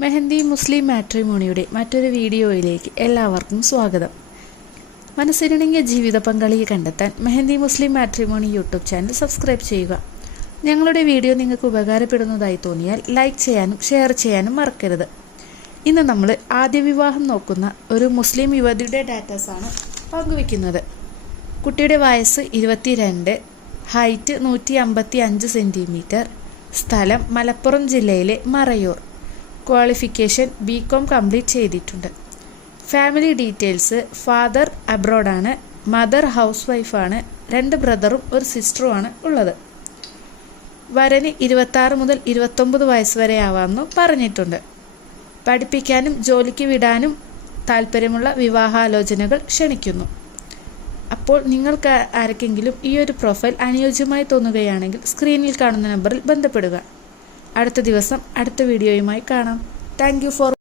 മെഹന്തി മുസ്ലിം മാട്രിമോണിയുടെ മറ്റൊരു വീഡിയോയിലേക്ക് എല്ലാവർക്കും സ്വാഗതം. മനസ്സിനിണങ്ങിയ ജീവിത പങ്കാളിയെ കണ്ടെത്താൻ മെഹന്തി മുസ്ലിം മാട്രിമോണി യൂട്യൂബ് ചാനൽ സബ്സ്ക്രൈബ് ചെയ്യുക. ഞങ്ങളുടെ വീഡിയോ നിങ്ങൾക്ക് ഉപകാരപ്പെടുന്നതായി തോന്നിയാൽ ലൈക്ക് ചെയ്യാനും ഷെയർ ചെയ്യാനും മറക്കരുത്. ഇന്ന് നമ്മൾ ആദ്യ വിവാഹം നോക്കുന്ന ഒരു മുസ്ലിം യുവതിയുടെ ഡാറ്റാസാണ് പങ്കുവയ്ക്കുന്നത്. കുട്ടിയുടെ വയസ്സ് 22, ഹൈറ്റ് 155 സെൻറ്റിമീറ്റർ, സ്ഥലം മലപ്പുറം ജില്ലയിലെ മറയൂർ, ക്വാളിഫിക്കേഷൻ BCom കംപ്ലീറ്റ് ചെയ്തിട്ടുണ്ട്. ഫാമിലി ഡീറ്റെയിൽസ്: ഫാദർ അബ്രോഡാണ്, മദർ ഹൗസ് വൈഫാണ്, 2 ബ്രദറും 1 സിസ്റ്ററുമാണ് ഉള്ളത്. വരന് 26 മുതൽ 29 വയസ്സ് വരെ ആവാമെന്നും പറഞ്ഞിട്ടുണ്ട്. പഠിപ്പിക്കാനും ജോലിക്ക് വിടാനും താല്പര്യമുള്ള വിവാഹാലോചനകൾ ക്ഷണിക്കുന്നു. അപ്പോൾ നിങ്ങൾക്ക് ആർക്കെങ്കിലും ഈ ഒരു പ്രൊഫൈൽ അനുയോജ്യമായി തോന്നുകയാണെങ്കിൽ സ്ക്രീനിൽ കാണുന്ന നമ്പറിൽ ബന്ധപ്പെടുക. അടുത്ത ദിവസം അടുത്ത വീഡിയോയുമായി കാണാം. Thank you for